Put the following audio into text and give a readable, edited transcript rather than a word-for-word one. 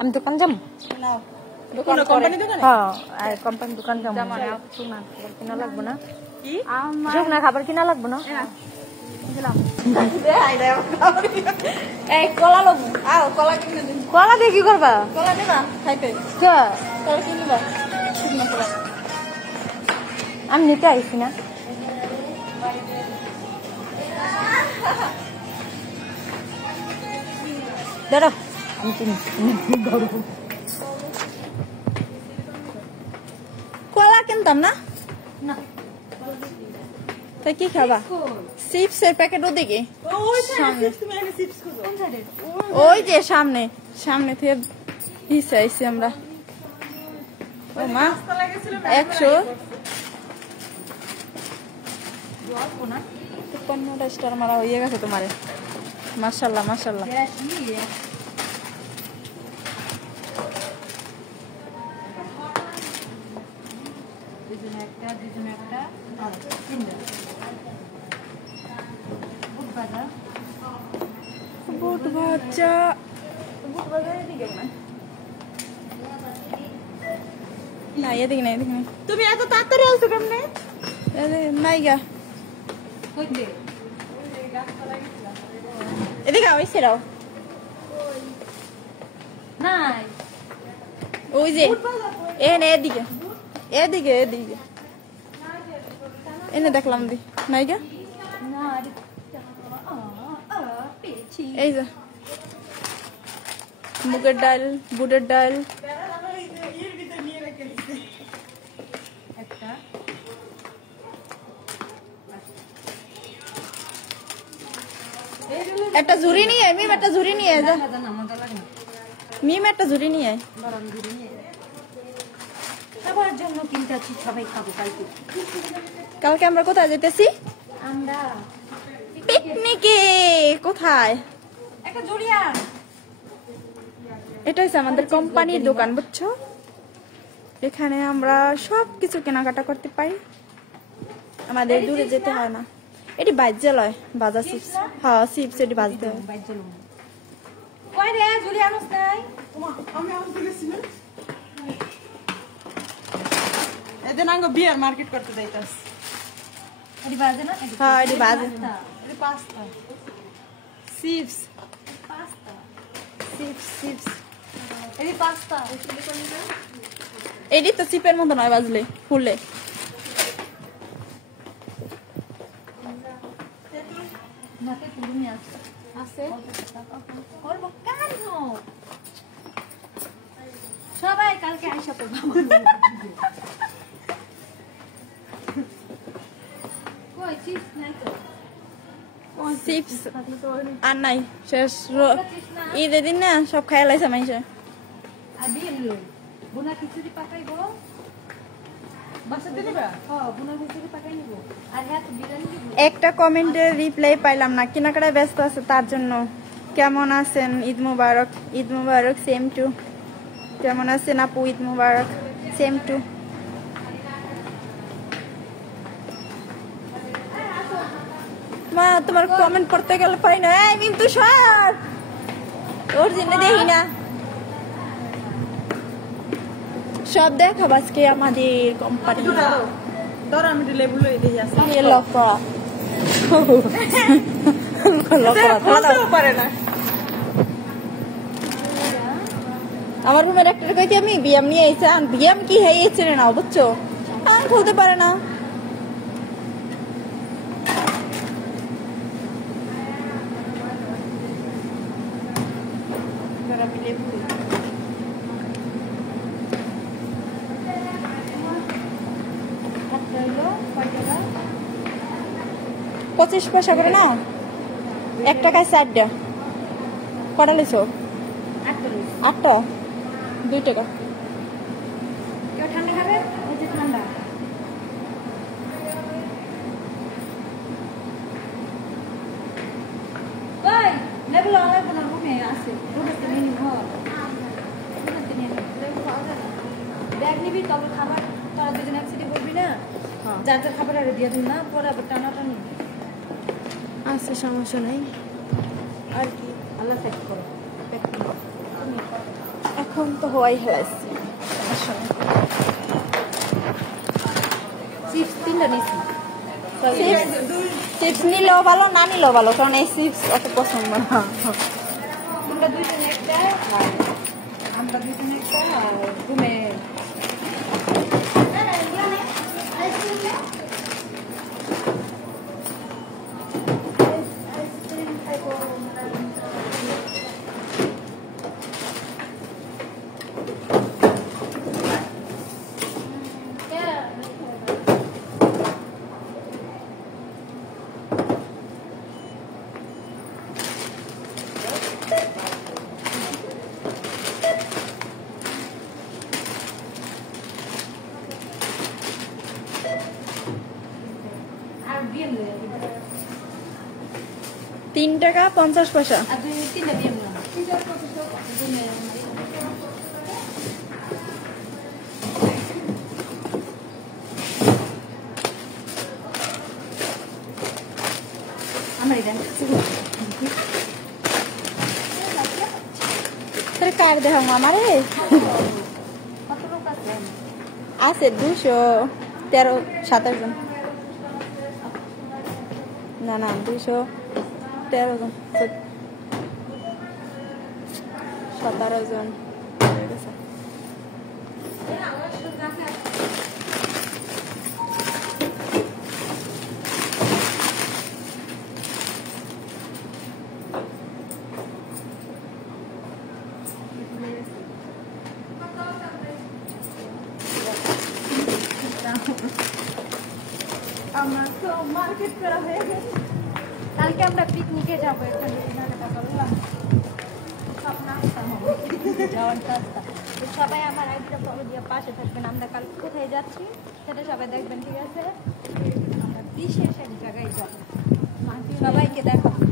আমি দোকান যাম দোকান কোম্পানি দোকানে হ্যাঁ কোম্পানি দোকান যাম শুকনা খাবার কিনা লাগবে না কি শুকনা খাবার কিনা লাগবে না দিলাম এই কলা লব আও কলা কিনে দিন কলা দিয়ে কি করবা কলা দেবা খাইতে কে কলা কিনে দিবা শুকনা কলা আমি নিতে আইছি না দাঁড়া আমি কলা কিনতাম না না তাই কি খাবা চিপসের প্যাকেট ওদিকে ওই যে সামনে সামনে থেকে পিছে আইছি আমরা ও মা 100 15টা স্টার মারা হয়ে গেছে তোমারে মাশাআল্লাহ মাশাআল্লাহ বুট ভাজা না এদিকে না এদিকে না তুমি এত তাড়াতাড়ি আসছো কেমনে নাই গা এদিকে আও এসে রাও নাই ওই যে এদিকে এদিকে এদিকে এনে দেখলাম দি নাই গা এই যে মুগের ডাল বুটের ডাল একটা ঝুড়ি নিয়ে মিম একটা ঝুড়ি নিয়ে যা মিম একটা ঝুড়ি নিয়ে খাবার জন্য কিনতেছি সবাই খাবো কালকে কালকে আমরা কোথায় যেতেছি আমরা পিকনিকে কোথায় একটা জুড়িয়া এটা হচ্ছে আমাদের কোম্পানির দোকান বুঝছো এখানে আমরা সবকিছু কেনাকাটা করতে পারি আমাদের দূরে যেতে হয় না এটি বাজ্যে লয় বাজার চিপস হ্যাঁ চিপস এটি বাজতে হয় কই রে জুড়িয়া নস নাই আমি আনতে গেছিলাম এদিন আঙ্গ বিয়ার মার্কেট করতে যাইতাস এটি বাজে না হ্যাঁ এটি বাজে এটি pasta chips pasta chips chips এটি পাস্তা এটি তো চিপের মতো নয় বাজলে ফুললে নাতে তুমি আছে করব কেন সবাই কালকে আইসা পড়বা কই চিপস নাই তো চিপস আর নাই শেষ ঈদের দিন না সব খাই লাইছে মাইছে আর দিল বুনা খিচুড়ি পাকাইবো বাসাতে দিবা হ্যাঁ বুনা খিচুড়ি পাকাই নিব আর হ্যাঁ তো বিরিয়ানি দিব একটা কমেন্টের রিপ্লাই পাইলাম না কেনাকাটায় ব্যস্ত আছে তার জন্য কেমন আছেন ঈদ মুবারক সেম টু কেমন আছেন আপু ঈদ মুবারক সেম টু মা তোমার কমেন্ট পড়তে গেলে পাই না এই মিন্তু সর ওর জন্য দেখি না সব দেখাব আজকে আমাদের কোম্পানি ধরো আমি লেবু লই দেখি আছে পারে না আমার রুমের একটা কইতে আমি বিয়াম নিয়ে আইছে আর বিয়াম কি হয়েছে না বুঝছো আর খুলতে পারে না পঁচিশ পয়সা করে নাও 1 টাকায় 4টা কটা লিছো 8টা 2 টাকা কেউ ঠান্ডা খাবে ওই যে ঠান্ডা কই লেবু লাগবে না রুমে আছে রুমে তো নিয়ে নিব ব্যাগ নিবি তবে খাবার তোরা দুজন একসাথে করবি না যার যার খাবার আর দিয়ে দিন না পরে আবার টানাটানি আচ্ছা সমস্যা নাই আর কি আল্লাহ সেট করো এখন তো হওয়াই হেলাইছি চিপস তিনটা নিছি চিপস নিলেও ভালো না নিলেও ভালো কারণ এই চিপস অত পছন্দ না তোমরা দুইজনে একটা আর আমরা দুইজনে একটা আর রুমে আর বিয়ে লয়ে 3 টাকা 50 পয়সা আর দুই তিনটা বিয়ে না রুমে আমার এটা তোর কার দেখ আমারে কত লোক আছে আছে 213 27 জন না না 213 জন 17 জন হয়ে গেছে। আমার তো মার্কেট করা হয়ে গেছে। কালকে আমরা পিকনিকে যাবো একটা কেনাকাটা করলাম সব নাস্তা হবে যাওয়ার রাস্তা তো সবাই আমার আইডিটা ফলো দিয়ে পাশে থাকবেন আমরা কালকে কোথায় যাচ্ছি সেটা সবাই দেখবেন ঠিক আছে আমরা বিশেষ এক জায়গায় যাবো সবাইকে দেখাবো